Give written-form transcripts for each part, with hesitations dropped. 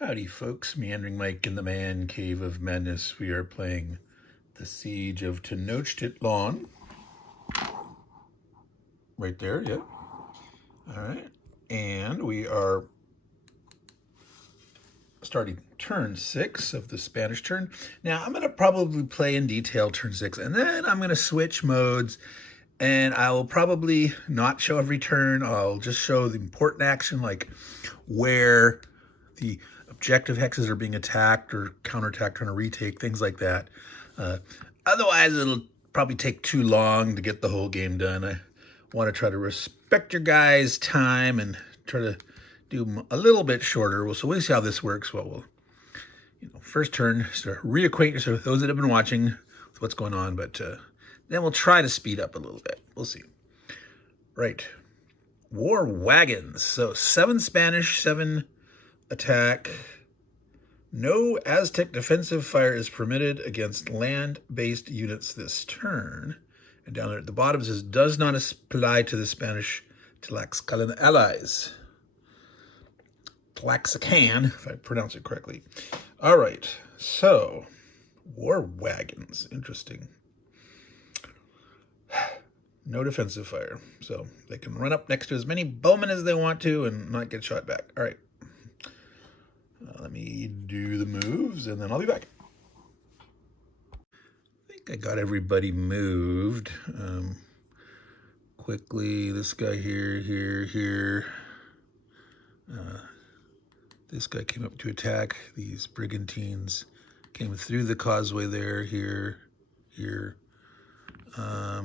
Howdy folks, Meandering Mike in the Man Cave of Madness. We are playing the Siege of Tenochtitlan. Right there, yep. Alright, and we are starting turn 6 of the Spanish turn. Now, I'm going to probably play in detail turn 6, and then I'm going to switch modes, and I will probably not show every turn. I'll just show the important action, like where the objective hexes are being attacked or counterattacked, trying to retake, things like that. Otherwise, it'll probably take too long to get the whole game done. I want to try to respect your guys' time and try to do them a little bit shorter. So we'll see how this works. Well, we'll, first turn is to reacquaint yourself with those that have been watching with what's going on, but then we'll try to speed up a little bit. We'll see. Right. War wagons. So 7 Spanish, 7 attack. No Aztec defensive fire is permitted against land-based units this turn. And down there at the bottom it says, does not apply to the Spanish Tlaxcalan allies. Tlaxacan, if I pronounce it correctly. All right, so war wagons, interesting. No defensive fire, so they can run up next to as many bowmen as they want to and not get shot back. All right. Let me do the moves, and then I'll be back. I think I got everybody moved. Quickly, this guy here. This guy came up to attack. These brigantines came through the causeway there, here. I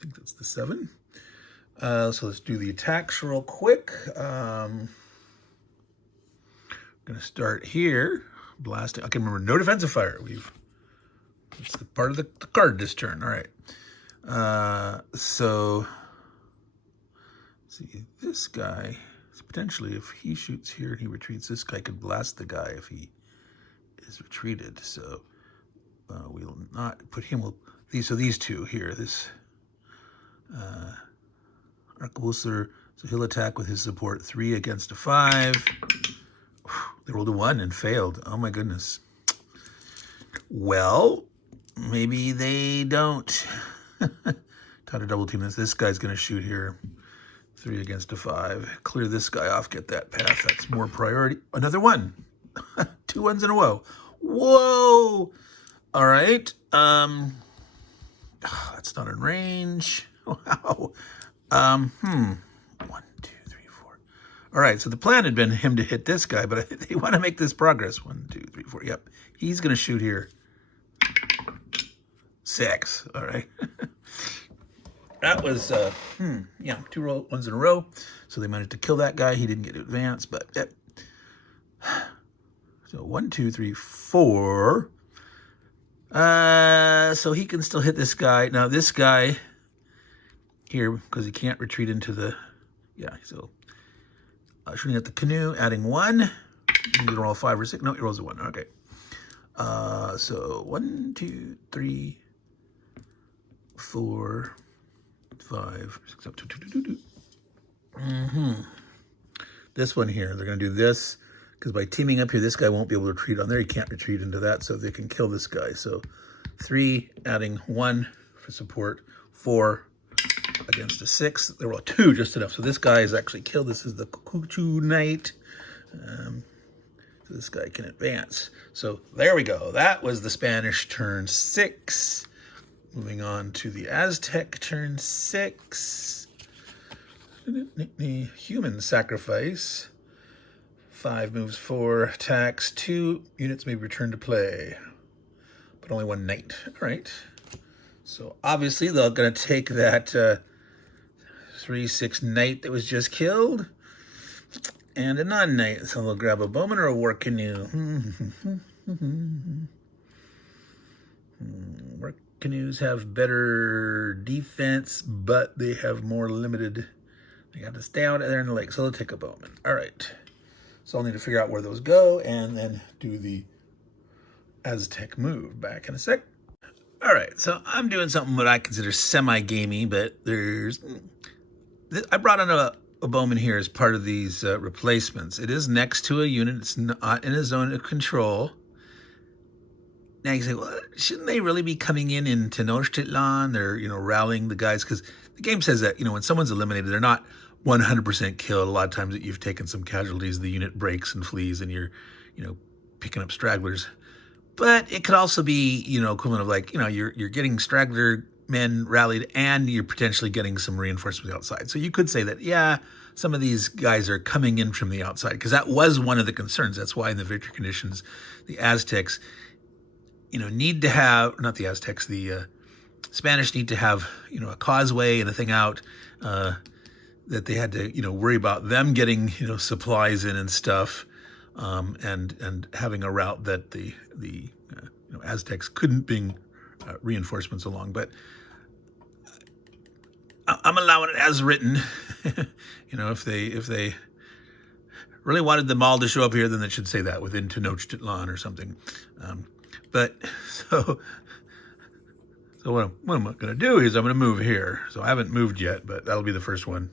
think that's the 7. So let's do the attacks real quick. Going to start here, blasting. I can remember no defensive fire. It's the part of the card this turn. All right. So see, this guy, potentially, if he shoots here and he retreats, this guy could blast the guy if he is retreated. So we'll not put him. So these two here, this Arquebuser, so he'll attack with his support 3 against a 5. They rolled a 1 and failed. Oh my goodness. Well, maybe they don't. Try to double team this. This guy's going to shoot here. 3 against a 5. Clear this guy off. Get that path. That's more priority. Another 1. 2 ones in a row. Whoa. All right. That's not in range. Wow. 1, 2, 3, 4. All right, so the plan had been him to hit this guy, but they want to make this progress. 1, 2, 3, 4. Yep, he's going to shoot here. 6. All right. That was, 2 ones in a row. So they managed to kill that guy. He didn't get to advance, but yep. So 1, 2, 3, 4. So he can still hit this guy. Now this guy here, because he can't retreat into the, so shooting at the canoe, adding 1. You can roll 5 or 6. No, he rolls a 1. Okay. So 1, 2, 3, 4, 5, 6, 7, 2. This one here, they're going to do this, because by teaming up here, this guy won't be able to retreat on there. He can't retreat into that, so they can kill this guy. So 3, adding 1 for support, 4 against a 6. There were 2 just enough. So this guy is actually killed. This is the Cuckoo Knight. So this guy can advance. So there we go. That was the Spanish turn 6. Moving on to the Aztec turn 6. Human sacrifice. 5 moves, 4 attacks. 2 units may be returned to play, but only 1 knight. All right. So obviously they're going to take that 3/6 knight that was just killed and a non-knight. So they'll grab a bowman or a war canoe. War canoes have better defense, but they have more limited. They got to stay out there in the lake, so they'll take a bowman. All right. So I'll need to figure out where those go and then do the Aztec move. Back in a sec. All right, so I'm doing something that I consider semi-gamey, but I brought on a a bowman here as part of these replacements. It is next to a unit. It's not in a zone of control. Now you say, well, shouldn't they really be coming in Tenochtitlan? They're, rallying the guys, because the game says that, when someone's eliminated, they're not 100% killed. A lot of times that you've taken some casualties, the unit breaks and flees, and you're, picking up stragglers. But it could also be, equivalent of like, you're getting straggler men rallied and you're potentially getting some reinforcements outside. So you could say that, yeah, some of these guys are coming in from the outside, because that was one of the concerns. That's why in the victory conditions, the Aztecs, need to have, not the Aztecs, the Spanish need to have, a causeway and a thing out, that they had to, worry about them getting, supplies in and stuff, and having a route that the Aztecs couldn't bring reinforcements along. But I'm allowing it as written. If they really wanted them all to show up here, then they should say that within Tenochtitlan or something. But so what I'm going to do is I'm going to move here. So I haven't moved yet, but that'll be the first one.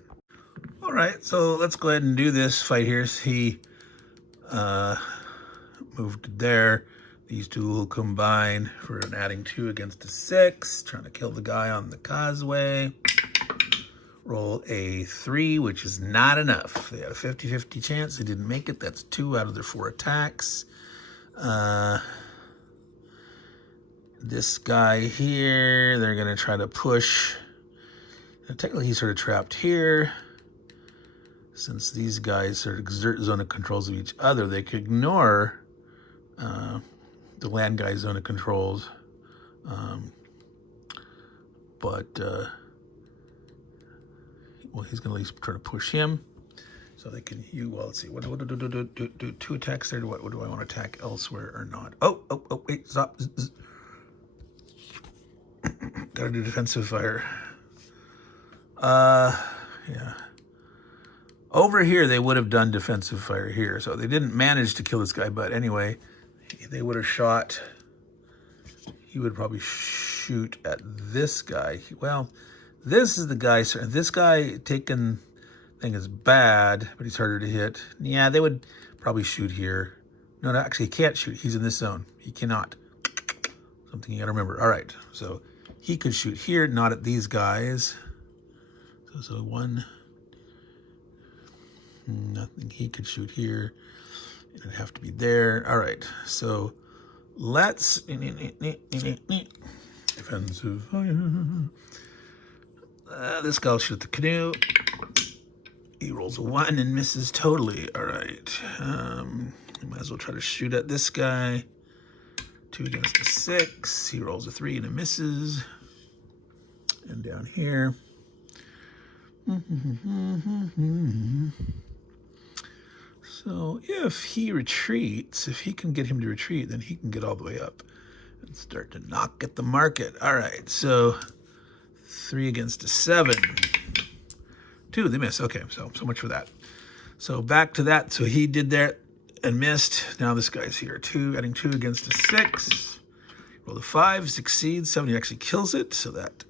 All right, so let's go ahead and do this fight here. He moved there. These two will combine for an adding 2 against a 6, trying to kill the guy on the causeway. Roll a 3, which is not enough. They had a 50-50 chance. They didn't make it. That's 2 out of their 4 attacks. This guy here, they're going to try to push. Now, technically, he's sort of trapped here. Since these guys sort of exert zone of controls of each other, they could ignore the land guy's zone of controls. Well, he's going to at least try to push him. So they can, let's see, what do 2 attacks there? What do I want to attack elsewhere or not? Oh, wait, stop. Gotta do defensive fire. Yeah. Over here, they would have done defensive fire here. So they didn't manage to kill this guy, but anyway, they would have shot. He would probably shoot at this guy. Well, this is the guy. This guy taken thing is bad, but he's harder to hit. Yeah, they would probably shoot here. No, actually, he can't shoot. He's in this zone. He cannot. Something you got to remember. All right, so he could shoot here, not at these guys. So 1. Nothing. He could shoot here. It'd have to be there. All right, so let's defensive fire. This guy will shoot the canoe. He rolls a 1 and misses totally. All right. Might as well try to shoot at this guy. 2 against a 6. He rolls a 3 and it misses. And down here. So if he retreats, if he can get him to retreat, then he can get all the way up and start to knock at the market. All right, so 3 against a 7. 2, they miss. Okay, so much for that. So back to that. So he did that and missed. Now this guy's here. 2, adding 2 against a 6. Roll a 5, succeeds. 7, he actually kills it. So that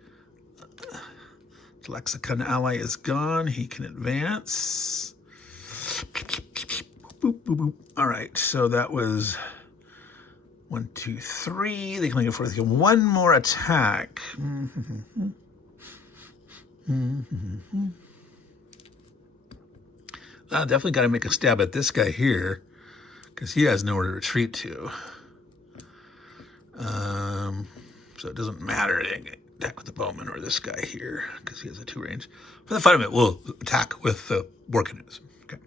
Lexicon ally is gone. He can advance. Boop, boop, boop. All right, so that was 1, 2, 3. They can only go for one more attack. Definitely got to make a stab at this guy here, because he has nowhere to retreat to. So it doesn't matter to attack with the bowman or this guy here, because he has a 2 range. For the fun of it, we'll attack with the war canoes. Okay.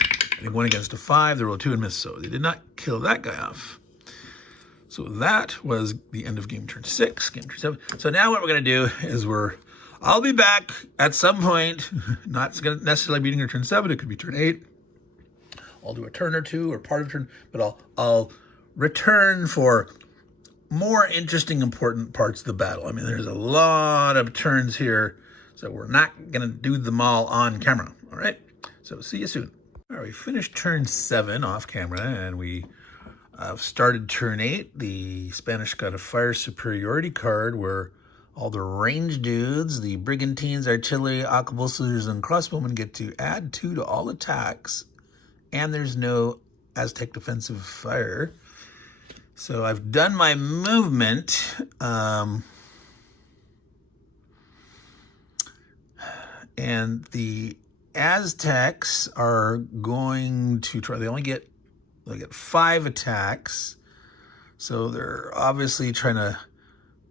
I think 1 against a 5, they roll 2 and miss, so they did not kill that guy off. So that was the end of game turn 6, game turn 7. So now what we're going to do is I'll be back at some point, not necessarily beating your turn 7, it could be turn 8. I'll do a turn or 2 or part of a turn, but I'll return for more interesting, important parts of the battle. I mean, there's a lot of turns here, so we're not going to do them all on camera, all right? So see you soon. All right, we finished turn 7 off camera, and we started turn 8. The Spanish got a fire superiority card where all the range dudes, the brigantines, artillery, arquebusiers, and crossbowmen get to add 2 to all attacks, and there's no Aztec defensive fire. So I've done my movement. And the Aztecs are going to try, they get 5 attacks. So they're obviously trying to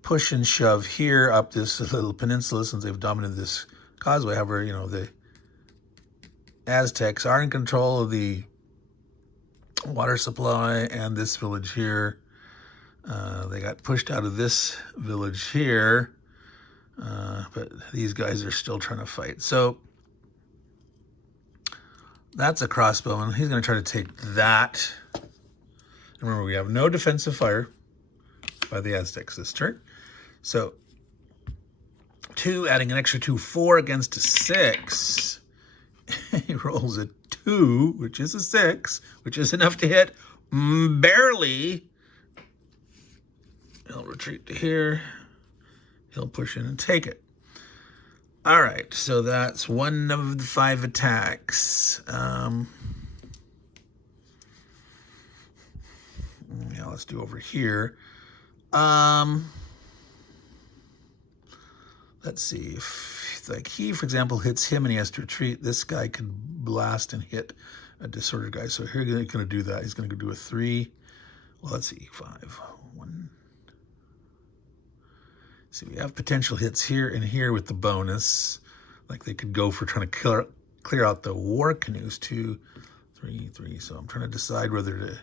push and shove here up this little peninsula since they've dominated this causeway. However, the Aztecs are in control of the water supply and this village here. They got pushed out of this village here, but these guys are still trying to fight. So that's a crossbowman. He's going to try to take that. Remember, we have no defensive fire by the Aztecs this turn. So 2, adding an extra 2, 4 against a 6. He rolls a 2, which is a 6, which is enough to hit barely. He'll retreat to here. He'll push in and take it. All right, so that's 1 of the 5 attacks. Yeah, let's do over here. Let's see. If, like, he, for example, hits him and he has to retreat, this guy could blast and hit a disordered guy. So here he's going to do that. He's going to do a 3. Well, let's see. 5. 1. See, we have potential hits here and here with the bonus. Like they could go for trying to clear out the war canoes. 2, 3, 3. So I'm trying to decide whether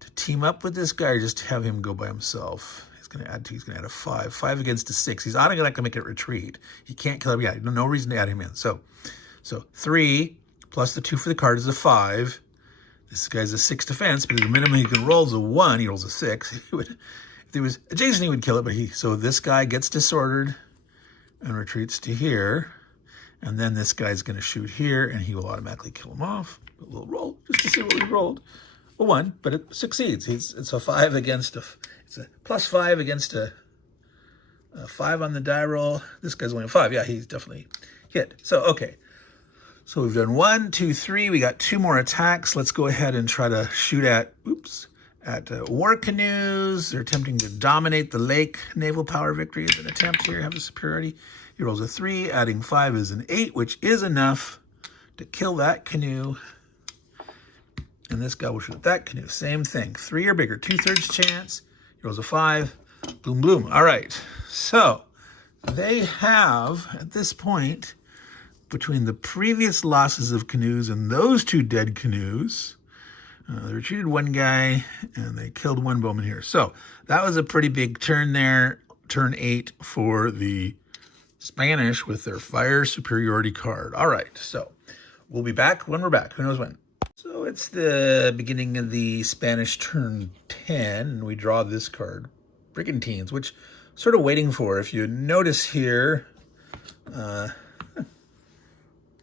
to team up with this guy or just have him go by himself. He's going to add 2. He's going to add a 5. 5 against a 6. He's not going to make it retreat. He can't kill him. Yeah, no reason to add him in. So 3 plus the 2 for the card is a 5. This guy's a 6 defense, but the minimum he can roll is a 1. He rolls a 6. If he was adjacent, he would kill it, but so this guy gets disordered and retreats to here. And then this guy's going to shoot here, and he will automatically kill him off. But we'll roll just to see what we rolled. A 1, but it succeeds. It's a 5 against it's a +5 against a 5 on the die roll. This guy's only a 5. Yeah, he's definitely hit. So, okay. So we've done 1, 2, 3. We got 2 more attacks. Let's go ahead and try to shoot at war canoes. They're attempting to dominate the lake. Naval power victory is an attempt here. Have a superiority. He rolls a 3. Adding 5 is an 8, which is enough to kill that canoe. And this guy will shoot that canoe. Same thing. 3 or bigger. 2/3 chance. He rolls a 5. Boom, boom. All right. So they have, at this point, between the previous losses of canoes and those 2 dead canoes, they retreated 1 guy and they killed 1 bowman here. So that was a pretty big turn there. Turn 8 for the Spanish with their fire superiority card. All right. So we'll be back when we're back. Who knows when? So it's the beginning of the Spanish turn 10, and we draw this card, Brigantines, which I'm sort of waiting for. If you notice here,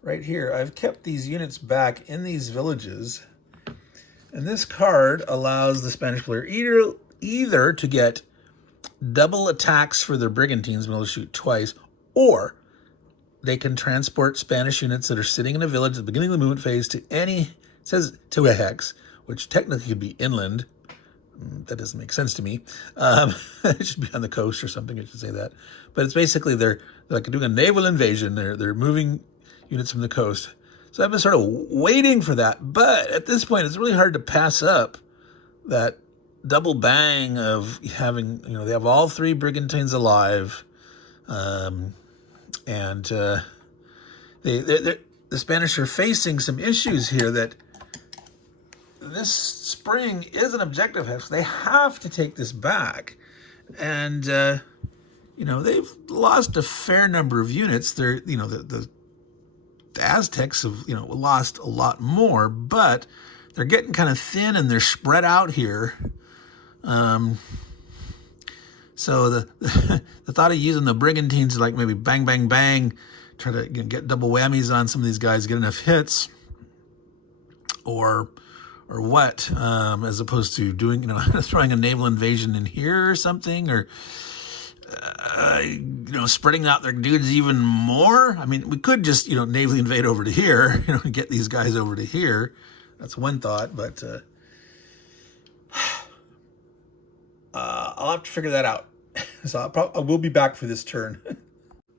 right here, I've kept these units back in these villages, and this card allows the Spanish player either to get double attacks for their Brigantines, being able to shoot twice, or they can transport Spanish units that are sitting in a village at the beginning of the movement phase to it says to a hex, which technically could be inland. That doesn't make sense to me. It should be on the coast or something, I should say that. But it's basically they're like doing a naval invasion. They're moving units from the coast. So I've been sort of waiting for that. But at this point, it's really hard to pass up that double bang of having, they have all 3 Brigantines alive. The Spanish are facing some issues here that this spring is an objective hex. They have to take this back. And, they've lost a fair number of units. They're, the Aztecs have, lost a lot more, but they're getting kind of thin and they're spread out here. So the thought of using the Brigantines to like maybe bang, bang, bang, try to get double whammies on some of these guys, get enough hits, or what, as opposed to doing, throwing a naval invasion in here or something, or spreading out their dudes even more. I mean, we could just, navally invade over to here, get these guys over to here. That's one thought, but I'll have to figure that out. So I will be back for this turn.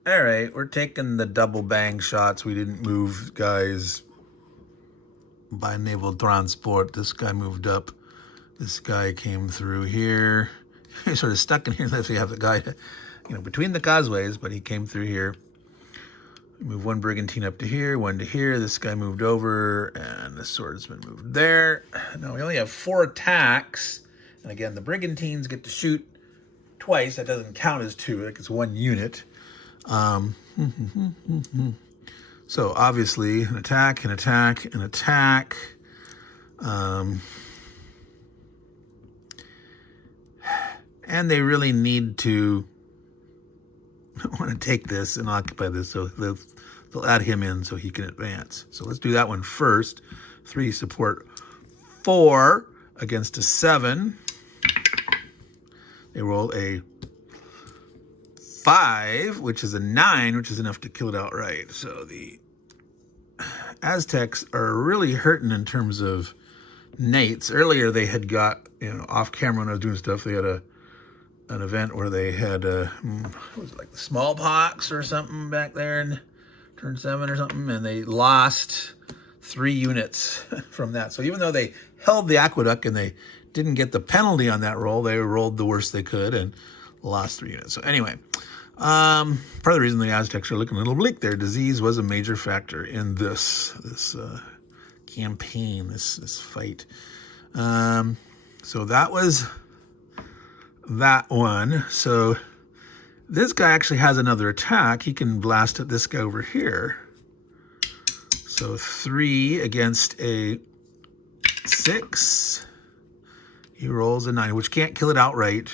All right, we're taking the double bang shots. We didn't move guys by naval transport. This guy moved up. This guy came through here. He's sort of stuck in here unless we have the guy, between the causeways, but he came through here. Move one brigantine up to here, one to here. This guy moved over, and the swordsman moved there. Now we only have 4 attacks. And again, the brigantines get to shoot twice. That doesn't count as 2. It's 1 unit. So obviously, an attack, an attack, an attack. And they really need to want to take this and occupy this, so they'll add him in so he can advance. So let's do that one first. 3 support 4 against a 7. They roll a 5, which is a 9, which is enough to kill it outright. So the Aztecs are really hurting in terms of nates. Earlier they had got, off camera when I was doing stuff, they had an event where they had what was it, like the smallpox or something back there in turn 7 or something, and they lost 3 units from that. So even though they held the aqueduct and they didn't get the penalty on that roll, they rolled the worst they could and lost 3 units. So anyway, part of the reason the Aztecs are looking a little bleak there, disease was a major factor in this campaign, this fight. So that was that one. So this guy actually has another attack. He can blast at this guy over here. So 3 against a 6. He rolls a 9, which can't kill it outright.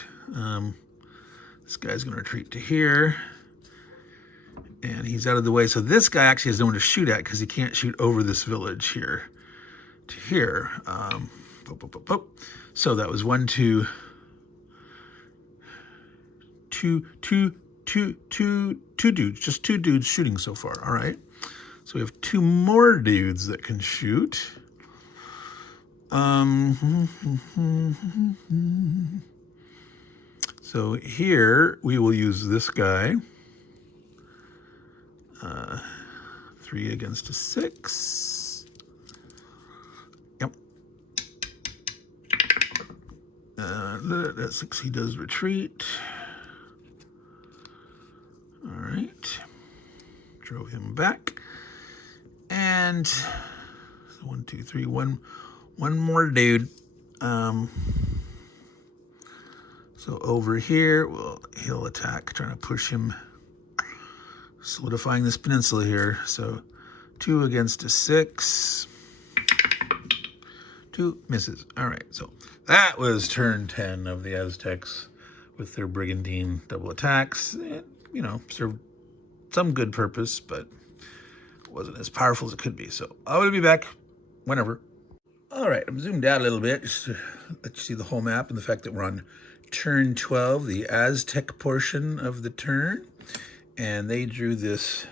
This guy's going to retreat to here. And he's out of the way. So this guy actually has no one to shoot at because he can't shoot over this village here to here. So that was 1, 2, 2 dudes. Just 2 dudes shooting so far. All right. So we have 2 more dudes that can shoot. So here we will use this guy. 3 against a 6. Yep. That 6, he does retreat. All right. Drove him back. And so 1, 2, 3, one more dude. So over here, well, he'll attack, trying to push him, solidifying this peninsula here. So 2 against a 6. 2 misses. All right, so that was turn 10 of the Aztecs with their brigantine double attacks. It, served some good purpose, but wasn't as powerful as it could be. So I will be back whenever. All right, I'm zoomed out a little bit just to let you see the whole map and the fact that we're on turn 12, the Aztec portion of the turn. And they drew this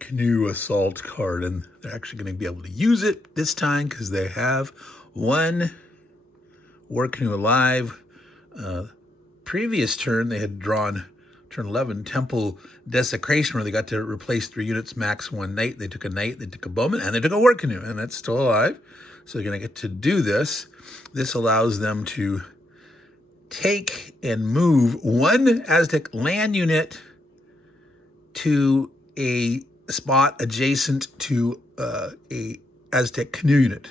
canoe assault card, and they're actually going to be able to use it this time because they have 1 war canoe alive. Previous turn, they had drawn turn 11, Temple Desecration, where they got to replace 3 units, max 1 knight. They took a knight, they took a bowman, and they took a war canoe, and that's still alive. So they're going to get to do this. This allows them to take and move 1 Aztec land unit to a spot adjacent to a Aztec canoe unit.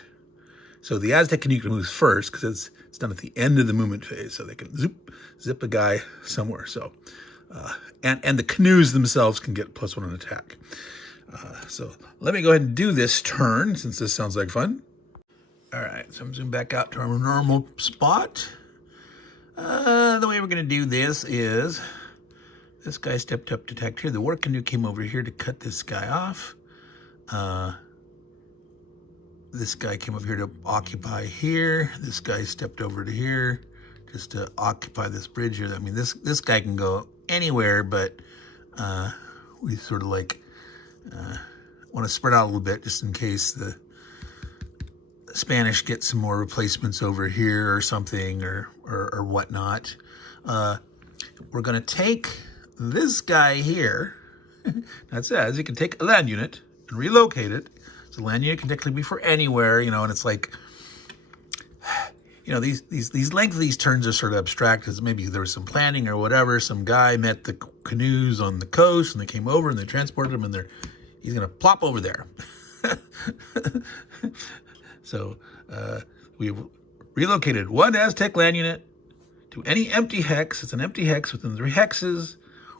So the Aztec canoe moves first because it's done at the end of the movement phase, so they can zip a guy somewhere. So and the canoes themselves can get +1 on attack. So let me go ahead and do this turn since this sounds like fun. All right, so I'm zooming back out to our normal spot. The way we're going to do this is this guy stepped up to attack here. The war canoe came over here to cut this guy off. This guy came over here to occupy here. This guy stepped over to here just to occupy this bridge here. I mean, this guy can go anywhere, but we sort of like want to spread out a little bit just in case the Spanish get some more replacements over here or something or whatnot. We're going to take this guy here. That says you can take a land unit and relocate it. So land unit can technically be for anywhere, you know, and it's like, you know, these length of these turns are sort of abstract, as maybe there was some planning or whatever. Some guy met the canoes on the coast and they came over and they transported them, and he's going to plop over there. So we relocated one Aztec land unit to any empty hex. It's an empty hex within 3 hexes.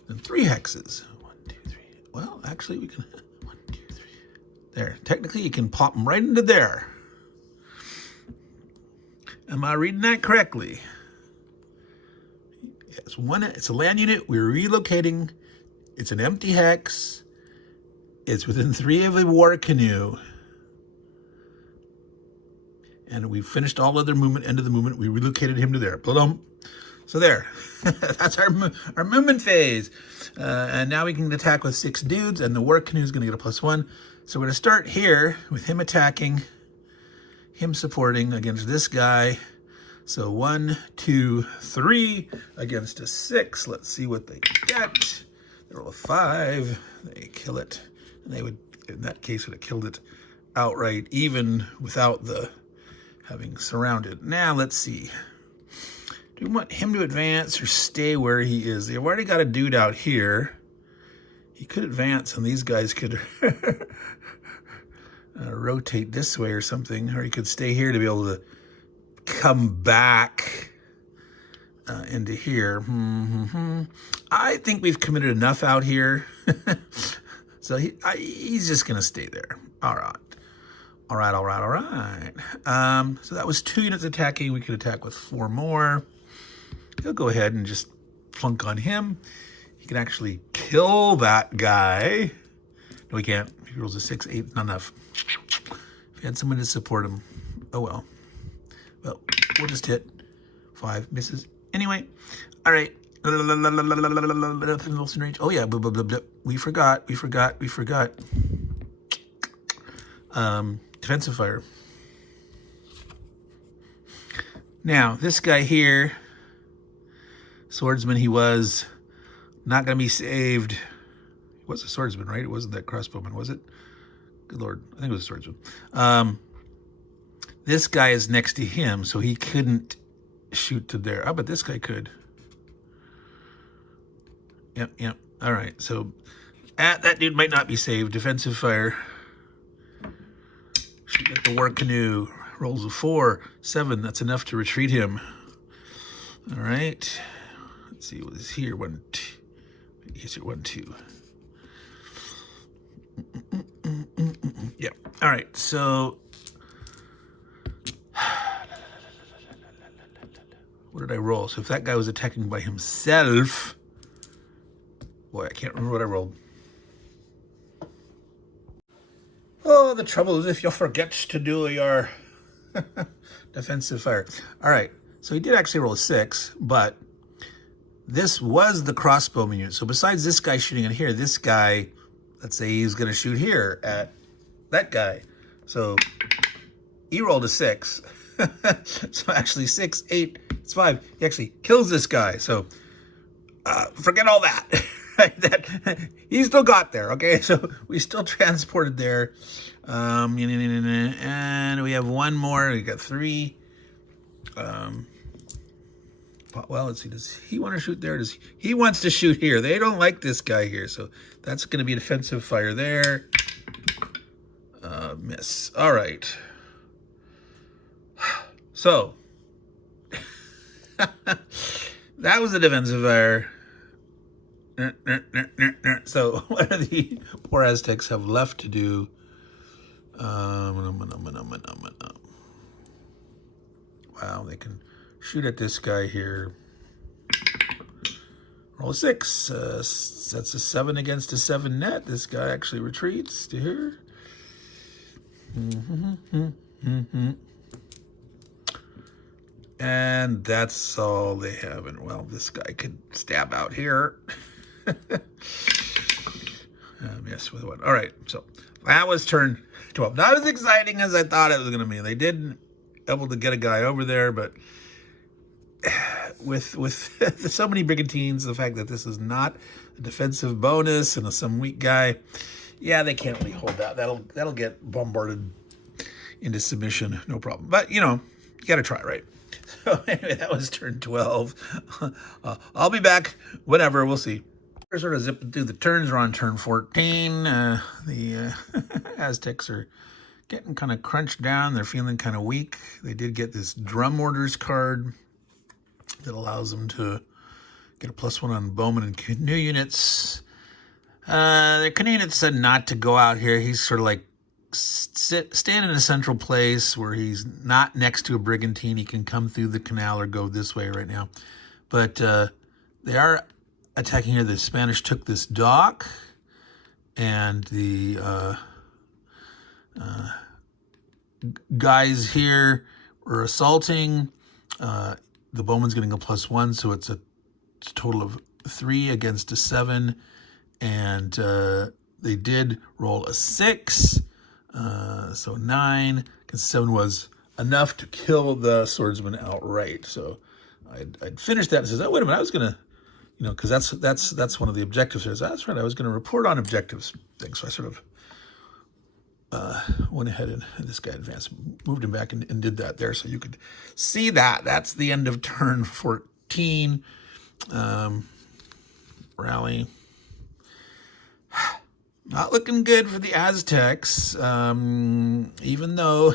Within 3 hexes. 1, 2, 3. Well, actually, we can 1, 2, 3. There. Technically, you can pop them right into there. Am I reading that correctly? Yes, it's a land unit. We're relocating. It's an empty hex. It's within 3 of a war canoe. And we finished all other movement, end of the movement. We relocated him to there. So there. That's our movement phase. And now we can attack with 6 dudes, and the war canoe is going to get a +1. So we're going to start here with him attacking, him supporting against this guy. So 1, 2, 3 against a 6. Let's see what they get. They roll a 5. They kill it. And they would, in that case, would have killed it outright, even without the having surrounded. Now let's see. Do we want him to advance or stay where he is? They've already got a dude out here. He could advance, and these guys could rotate this way or something, or he could stay here to be able to come back into here. I think we've committed enough out here. So he's just going to stay there. All right. So that was 2 units attacking. We could attack with 4 more. He'll go ahead and just plunk on him. He can actually kill that guy. No, he can't. If he rolls a 6, 8, not enough. If he had someone to support him, oh well. Well, we'll just hit 5, misses. Anyway, all right. Oh yeah, blah, blah, blah, blah. We forgot. Defensive fire. Now, this guy here, swordsman he was, not going to be saved. He was a swordsman, right? It wasn't that crossbowman, was it? Good Lord. I think it was a swordsman. This guy is next to him, so he couldn't shoot to there. Oh, but this guy could. Yep. All right, so that dude might not be saved. Defensive fire. Shoot at the war canoe. Rolls a 4, 7. That's enough to retreat him. All right. Let's see what is here. 1, 2. He's here. 1, 2. Yeah. All right. So, what did I roll? So if that guy was attacking by himself, boy, I can't remember what I rolled. Oh, the trouble is if you forget to do your defensive fire. All right, so he did actually roll a 6, but this was the crossbowman unit. So besides this guy shooting in here, this guy, let's say he's going to shoot here at that guy. So he rolled a 6. So actually 6, 8, it's 5. He actually kills this guy. So forget all that. That he still got there, okay? So we still transported there. And we have 1 more. We got 3. Well, let's see. Does he want to shoot there? He wants to shoot here. They don't like this guy here. So that's going to be a defensive fire there. Miss. All right. So that was a defensive fire. So what do the poor Aztecs have left to do? Wow, they can shoot at this guy here. Roll a 6. That's a 7 against a 7 net. This guy actually retreats to here. And that's all they have. And well, this guy could stab out here. Yes, with one. All right, so that was turn 12. Not as exciting as I thought it was going to be. They did able to get a guy over there, but with so many brigantines, the fact that this is not a defensive bonus and some weak guy, yeah, they can't really hold that. That'll get bombarded into submission, no problem. But you know, you got to try, right? So anyway, that was turn 12. I'll be back whenever. We'll see. We're sort of zipping through the turns. We're on turn 14. The Aztecs are getting kind of crunched down. They're feeling kind of weak. They did get this drum orders card that allows them to get a +1 on bowman and canoe units. The canoe unit said not to go out here. He's sort of like stand in a central place where he's not next to a brigantine. He can come through the canal or go this way right now. But they are attacking here. The Spanish took this dock, and the guys here were assaulting. The bowman's getting a +1, so it's a total of 3 against a 7. And they did roll a 6, so 9, because 7 was enough to kill the swordsman outright. So I'd finished that and says, oh, wait a minute, I was going to, you know, because that's one of the objectives here. So that's right, I was going to report on objectives things. So I sort of went ahead and this guy advanced, moved him back and did that there. So you could see that. That's the end of turn 14. Rally. Not looking good for the Aztecs, even though,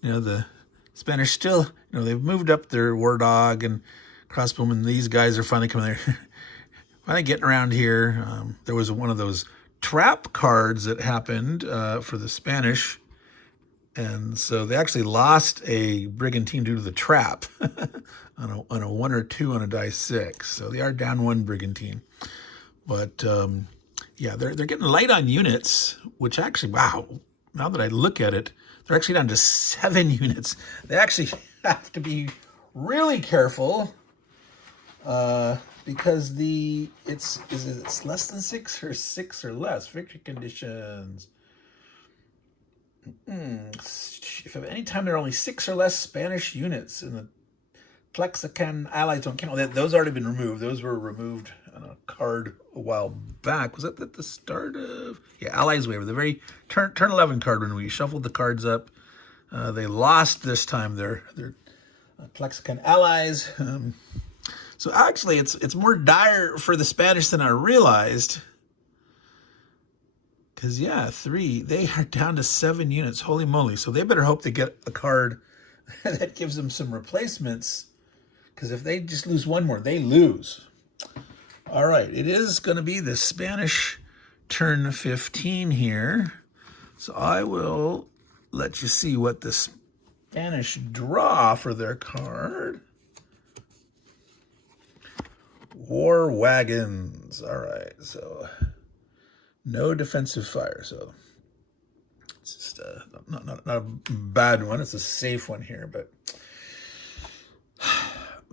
you know, the Spanish still, you know, they've moved up their war dog and crossbowmen. These guys are finally coming there, finally getting around here. There was one of those trap cards that happened for the Spanish, and so they actually lost a brigantine due to the trap on a 1 or 2 on a die 6. So they are down 1 brigantine, but yeah, they're getting light on units, which actually, wow, now that I look at it, they're actually down to 7 units. They actually have to be really careful because it's less than 6 or 6 or less. Victory conditions. If at any time there are only 6 or less Spanish units in the Tlaxcalan allies don't count. Those already been removed. Those were removed on a card a while back. Was that at the start of? Yeah, Allies Waiver. The very turn 11 card when we shuffled the cards up. They lost this time their Tlaxcalan allies. So actually, it's more dire for the Spanish than I realized. Because yeah, 3. They are down to 7 units. Holy moly! So they better hope they get a card that gives them some replacements. Because if they just lose 1 more, they lose. All right, it is going to be the Spanish turn 15 here. So I will let you see what the Spanish draw for their card. War wagons. All right, so no defensive fire. So it's just not a bad one. It's a safe one here, but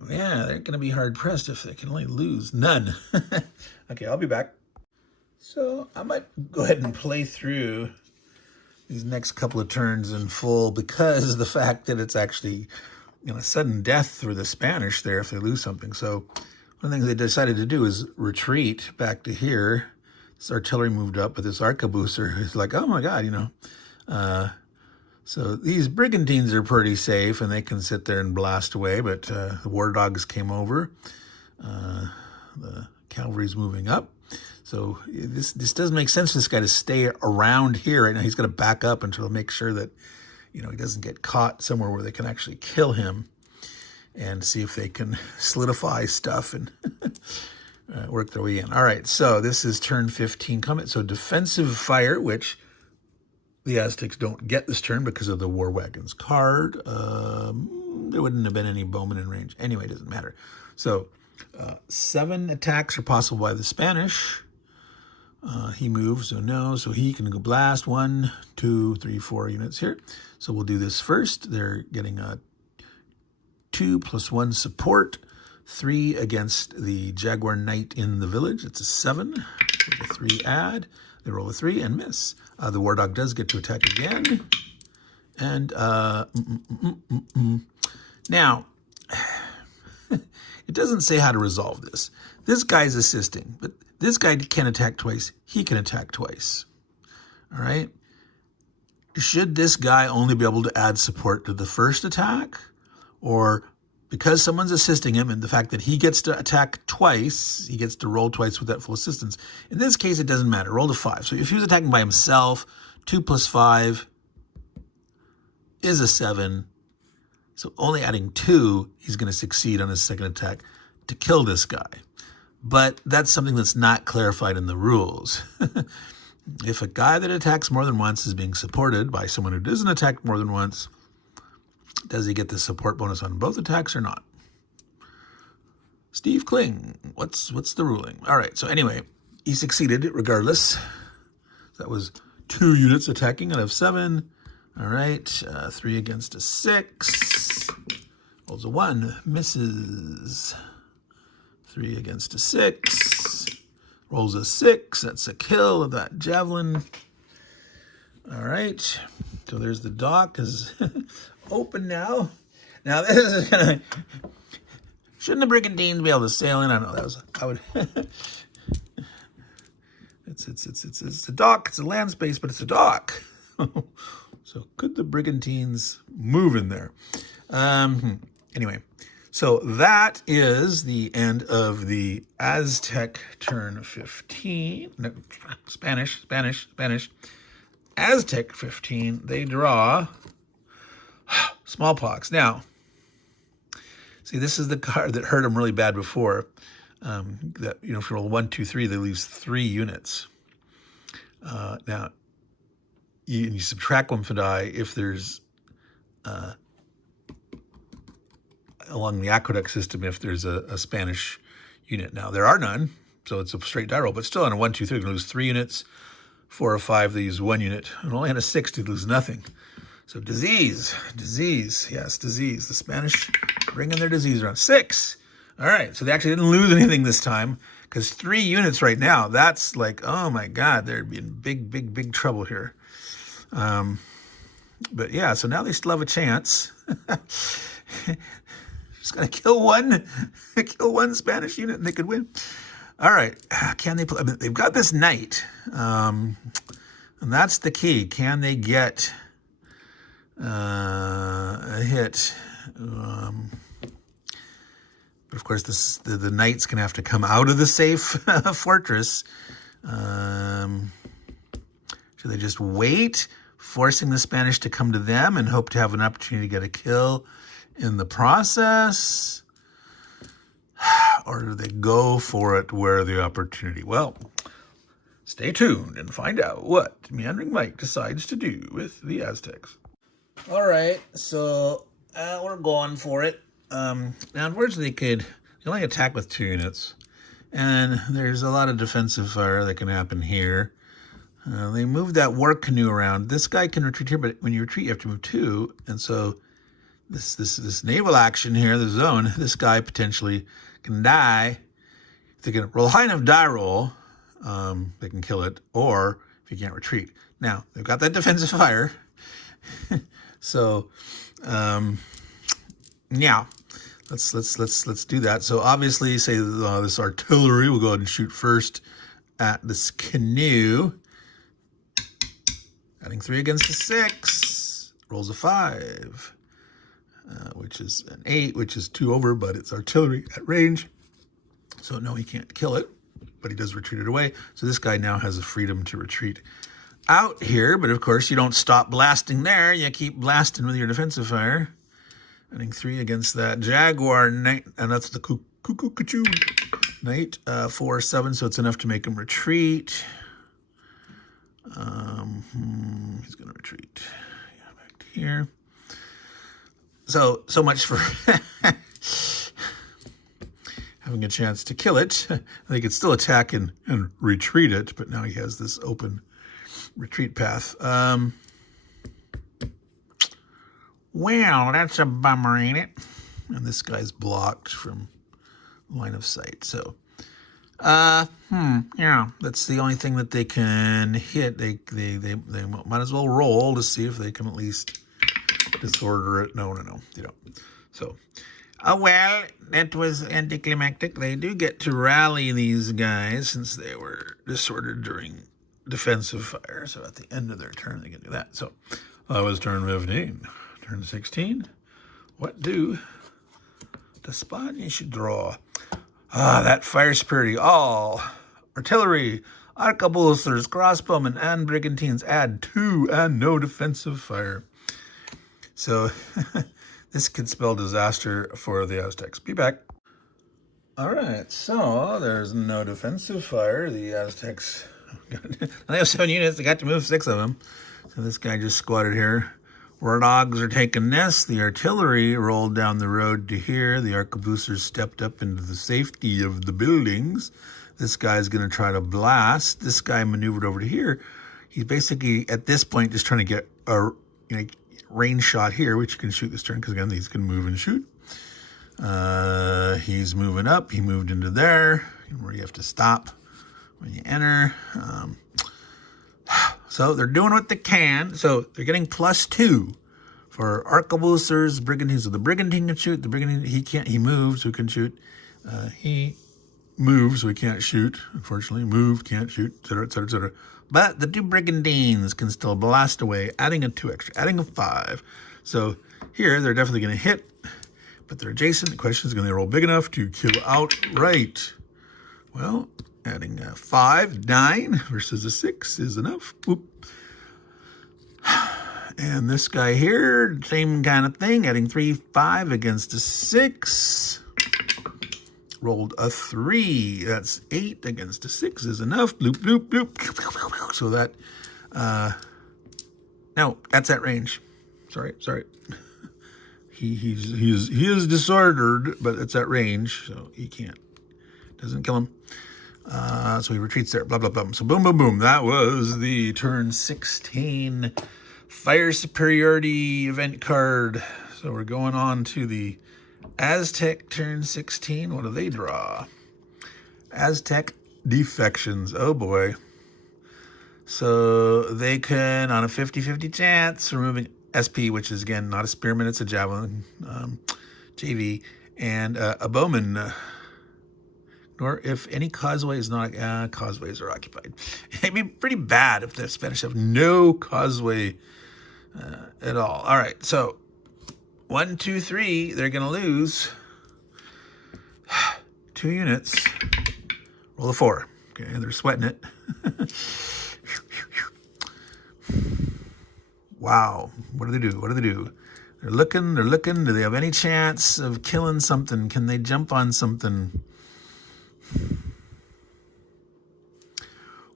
yeah, they're going to be hard-pressed if they can only lose none. Okay, I'll be back. So I might go ahead and play through these next couple of turns in full because of the fact that it's actually, you know, sudden death for the Spanish there if they lose something. So one of the things they decided to do is retreat back to here. This artillery moved up, but this arquebuser is like, oh my God, you know. So these brigantines are pretty safe, and they can sit there and blast away, but the war dogs came over. The cavalry's moving up. So this does make sense for this guy to stay around here. Right now he's got to back up until make sure that, you know, he doesn't get caught somewhere where they can actually kill him, and see if they can solidify stuff and work their way in. All right, so this is turn 15 coming. So defensive fire, which the Aztecs don't get this turn because of the War Wagons card. There wouldn't have been any bowmen in range. Anyway, it doesn't matter. So 7 attacks are possible by the Spanish. He moves, so no. So he can go blast 1, 2, 3, 4 units here. So we'll do this first. They're getting a 2 plus 1 support. 3 against the Jaguar Knight in the village. It's a 7 with a 3 add. They roll a 3 and miss. The War Dog does get to attack again. And now, it doesn't say how to resolve this. This guy's assisting, but this guy can attack twice. He can attack twice. All right? Should this guy only be able to add support to the first attack? Or because someone's assisting him and the fact that he gets to attack twice, he gets to roll twice with that full assistance. In this case, it doesn't matter. Roll a 5. So if he was attacking by himself, 2 plus 5 is a 7. So only adding 2, he's going to succeed on his second attack to kill this guy. But that's something that's not clarified in the rules. If a guy that attacks more than once is being supported by someone who doesn't attack more than once, does he get the support bonus on both attacks or not? Steve Kling, what's the ruling? All right, so anyway, he succeeded regardless. That was 2 units attacking out of 7. All right, 3 against a 6. Rolls a 1, misses. 3 against a 6. Rolls a 6. That's a kill of that javelin. All right, so there's the dock is open now. Now this is gonna. Shouldn't the brigantines be able to sail in? I know that was. I would. It's a dock. It's a land space, but it's a dock. So could the brigantines move in there? Anyway, so that is the end of the Aztec turn 15. No, Spanish. Aztec 15. They draw smallpox. Now, see, this is the card that hurt them really bad before. That, you know, if you roll 1, 2, 3, they lose 3 units. Now, you subtract 1 for die if there's, along the aqueduct system, if there's a Spanish unit. Now, there are none, so it's a straight die roll, but still on a 1, 2, 3, you're going to lose 3 units. 4 or 5, they use 1 unit. And only on a 6, they lose nothing. So disease, yes, disease. The Spanish bringing their disease around. 6. All right, so they actually didn't lose anything this time, because 3 units right now, that's like, oh my God, they're in big trouble here. But yeah, so now they still have a chance. Just gotta kill one Spanish unit and they could win. All right, can they play? I mean, they've got this knight, and that's the key. Can they get a hit? But of course, the knight's gonna have to come out of the safe fortress. Should they just wait, forcing the Spanish to come to them and hope to have an opportunity to get a kill in the process? Or do they go for it where the opportunity? Well, stay tuned and find out what Meandering Mike decides to do with the Aztecs. All right, so we're going for it. Now, unfortunately, they only attack with 2 units. And there's a lot of defensive fire that can happen here. They moved that war canoe around. This guy can retreat here, but when you retreat, you have to move 2. And so this naval action here, the zone, this guy potentially can die. If they can roll a high enough die roll, they can kill it, or if you can't retreat. Now, they've got that defensive fire. So, yeah, let's do that. So obviously, say this artillery, we'll go ahead and shoot first at this canoe. Adding 3 against a 6, rolls a 5. Which is an 8, which is 2 over, but it's artillery at range. So no, he can't kill it, but he does retreat it away. So this guy now has the freedom to retreat out here, but of course you don't stop blasting there. You keep blasting with your defensive fire. Adding 3 against that Jaguar Knight, and that's the Cuckoo Knight, 4, 7, so it's enough to make him retreat. He's going to retreat. Yeah, back to here. So much for having a chance to kill it. They could still attack and retreat it, but now he has this open retreat path. Well, that's a bummer, ain't it? and this guy's blocked from line of sight. So, yeah, that's the only thing that they can hit. They might as well roll to see if they can at least disorder it. No, they don't. So, oh well, that was anticlimactic. They do get to rally these guys since they were disordered during defensive fire. So at the end of their turn, they can do that. So that was turn 15. Turn 16. What do the Spanish should draw? That fire superiority. All artillery, arquebusiers, crossbowmen, and brigantines add 2 and no defensive fire. So this could spell disaster for the Aztecs. Be back. All right, so there's no defensive fire. The Aztecs, they have 7 units. They got to move 6 of them. So this guy just squatted here. War dogs are taking this. The artillery rolled down the road to here. The arquebusiers stepped up into the safety of the buildings. This guy's going to try to blast. This guy maneuvered over to here. He's basically, at this point, just trying to get a range shot here, which you can shoot this turn, because again, these can move and shoot. He's moving up. He moved into there, where you have to stop when you enter. So they're doing what they can. So they're getting +2 for arquebusiers, brigantines. So the brigantine can shoot. The brigantine, he can't. He moves, so he can shoot. He moves, so he can't shoot. Unfortunately, move, can't shoot, etc., etc., etc. But the 2 brigantines can still blast away, adding a 2 extra, adding a 5. So here they're definitely going to hit, but they're adjacent. The question is, going to roll big enough to kill outright? Well, adding a 5, 9 versus a 6 is enough. Whoop. And this guy here, same kind of thing, adding 3, 5 against a 6. Rolled a 3. That's 8 against a 6 is enough. Bloop, bloop, bloop. So that, no, that's at range. Sorry. He is disordered, but it's at range, so he can't. Doesn't kill him. So he retreats there. Blah, blah, blah. So boom, boom, boom. That was the turn 16 fire superiority event card. So we're going on to the Aztec turn 16. What do they draw? Aztec defections. Oh boy. So they can, on a 50-50 chance, removing SP, which is again not a spearman, it's a javelin, JV, and a bowman. Or if any causeway is not, causeways are occupied. It'd be pretty bad if the Spanish have no causeway at all. All right, so 1, 2, 3, they're going to lose 2 units. Roll a 4. Okay, they're sweating it. Wow, what do they do? They're looking. Do they have any chance of killing something? Can they jump on something?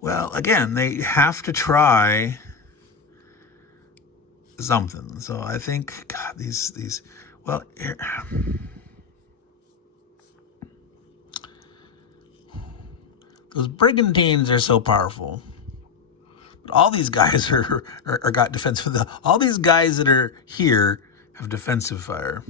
Well, again, they have to try something. So I think, God, these, well, here. Those brigantines are so powerful. But all these guys are got defensive. All these guys that are here have defensive fire.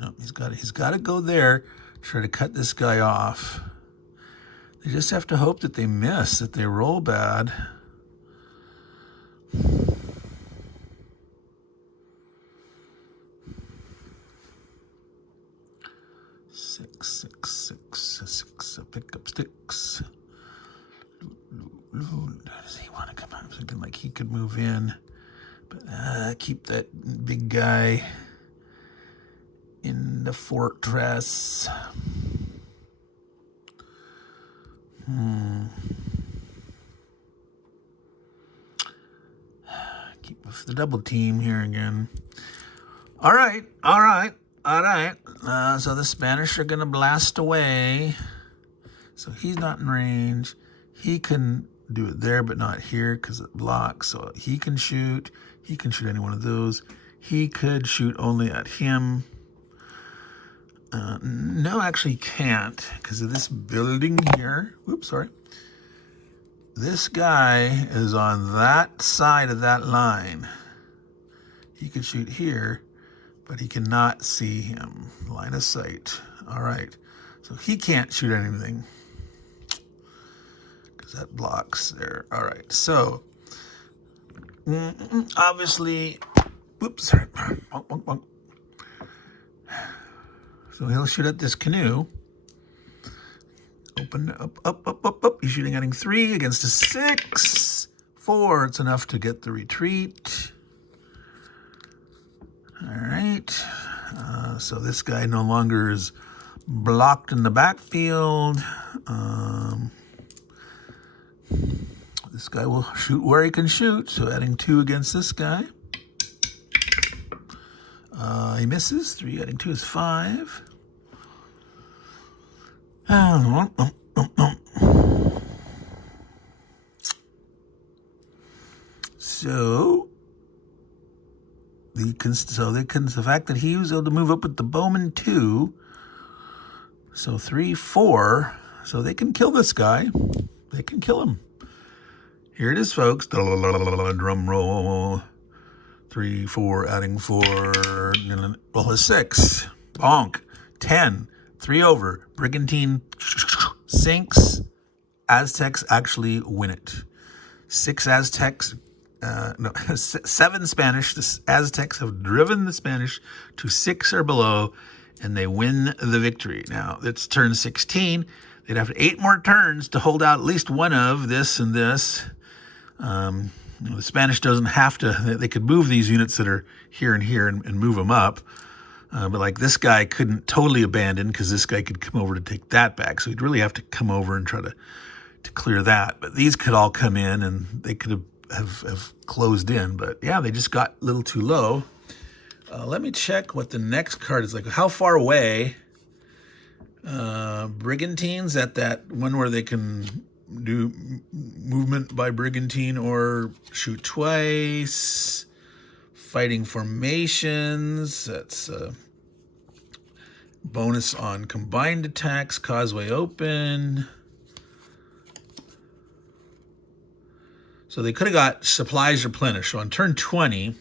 No, he's got to go there, try to cut this guy off. They just have to hope that they miss, that they roll bad. Six. Pick up sticks. Does he want to come out? I'm thinking like he could move in, but keep that big guy in the fortress. Keep with the double team here again. All right. So the Spanish are going to blast away. So he's not in range. He can do it there, but not here because it blocks. So he can shoot. He can shoot any one of those. He could shoot only at him. No, actually can't because of this building here. Whoops, sorry. this guy is on that side of that line. He could shoot here, but he cannot see him. Line of sight. All right. So he can't shoot anything because that blocks there. All right. So obviously, whoops. Sorry. So he'll shoot at this canoe. Open up. He's shooting at 3 against a 6. 4. It's enough to get the retreat. All right. So this guy no longer is blocked in the backfield. This guy will shoot where he can shoot. So adding 2 against this guy. He misses. 3 adding 2 is 5. So the fact that he was able to move up with the bowman 2, so 3, 4, so they can kill this guy. They can kill him. Here it is, folks. Drum roll. 3, 4, adding 4. Roll a 6. Bonk. 10. 3 over. Brigantine sinks. Aztecs actually win it. 6 Aztecs. 7 Spanish. The Aztecs have driven the Spanish to 6 or below, and they win the victory. Now, it's turn 16. They'd have 8 more turns to hold out at least one of this and this. The Spanish doesn't have to. They could move these units that are here and here and move them up. But like this guy couldn't totally abandon because this guy could come over to take that back. So he'd really have to come over and try to clear that. But these could all come in and they could have closed in. But yeah, they just got a little too low. Let me check what the next card is like. How far away? Brigantines at that one where they can do movement by brigantine or shoot twice. Fighting formations, that's a bonus on combined attacks. Causeway open. So they could have got supplies replenished. So on turn 20, they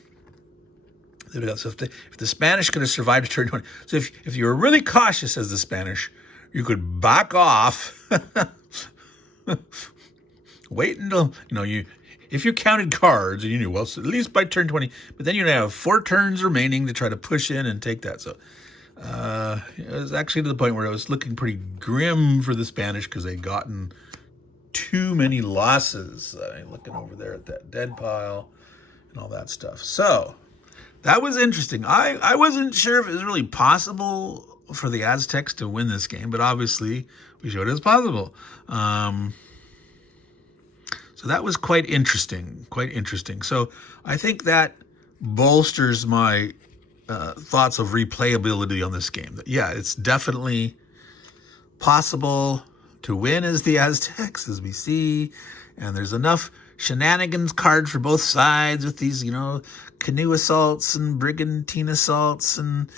would have got, so if the Spanish could have survived to turn 20. So if you were really cautious as the Spanish, you could back off. Wait until, if you counted cards and you knew, well, so at least by turn 20, but then you'd have 4 turns remaining to try to push in and take that. So it was actually to the point where it was looking pretty grim for the Spanish because they'd gotten too many losses. Looking over there at that dead pile and all that stuff. So that was interesting. I wasn't sure if it was really possible for the Aztecs to win this game, but obviously we showed it as possible. So that was quite interesting. So I think that bolsters my thoughts of replayability on this game. Yeah, it's definitely possible to win as the Aztecs, as we see. And there's enough shenanigans cards for both sides with these, canoe assaults and brigantine assaults and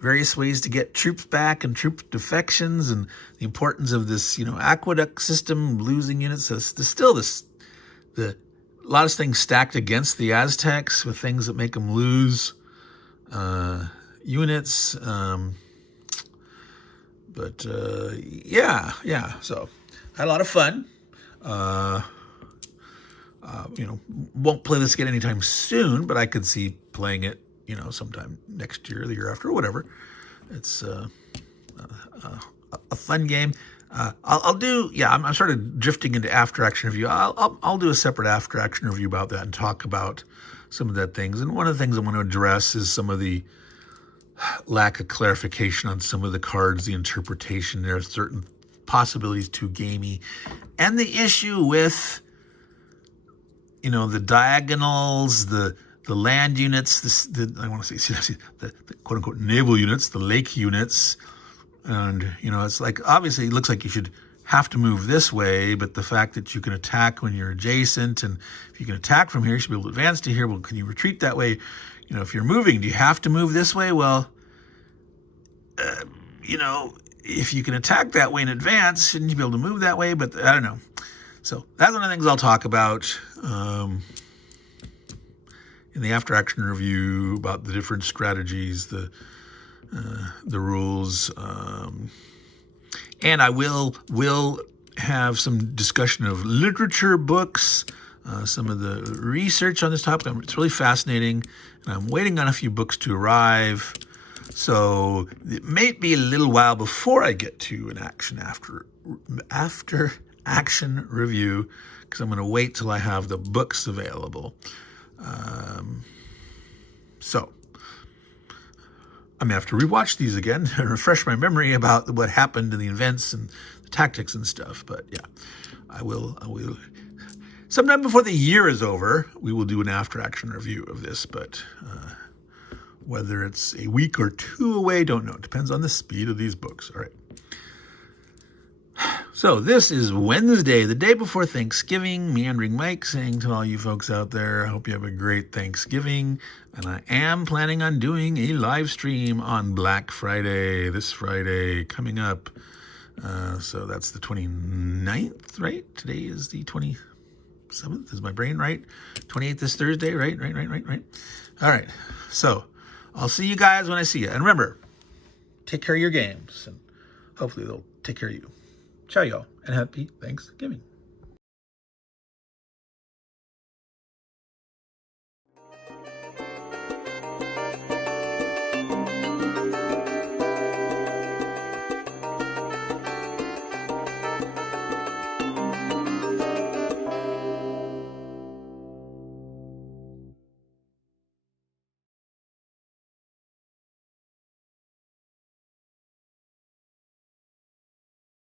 various ways to get troops back and troop defections and the importance of this, aqueduct system, losing units. So there's still a lot of things stacked against the Aztecs with things that make them lose units. Yeah. So I had a lot of fun. Won't play this again anytime soon, but I could see playing it, sometime next year, the year after, or whatever. It's a fun game. I'm sort of drifting into after action review. I'll do a separate after action review about that and talk about some of that things. And one of the things I want to address is some of the lack of clarification on some of the cards, the interpretation. There are certain possibilities too gamey, and the issue with, the diagonals, the land units, I want to say the quote unquote naval units, the lake units. And, it's like, obviously it looks like you should have to move this way, but the fact that you can attack when you're adjacent, and if you can attack from here, you should be able to advance to here. Well, can you retreat that way? If you're moving, do you have to move this way? Well, if you can attack that way in advance, shouldn't you be able to move that way? But I don't know. So that's one of the things I'll talk about in the after action review, about the different strategies, the rules, and I will have some discussion of literature, books, some of the research on this topic. It's really fascinating, and I'm waiting on a few books to arrive. So it may be a little while before I get to an after action review, because I'm going to wait till I have the books available. So I'm going to have to rewatch these again and refresh my memory about what happened in the events and the tactics and stuff. But yeah, I will. Sometime before the year is over, we will do an after action review of this. But whether it's a week or two away, don't know. It depends on the speed of these books. All right. So this is Wednesday, the day before Thanksgiving. Meandering Mike saying to all you folks out there, I hope you have a great Thanksgiving. And I am planning on doing a live stream on Black Friday, this Friday coming up. So that's the 29th, right? Today is the 27th. Is my brain right? 28th is Thursday, right? Right. All right. So I'll see you guys when I see you. And remember, take care of your games, and hopefully they'll take care of you. Ciao, y'all, and happy Thanksgiving.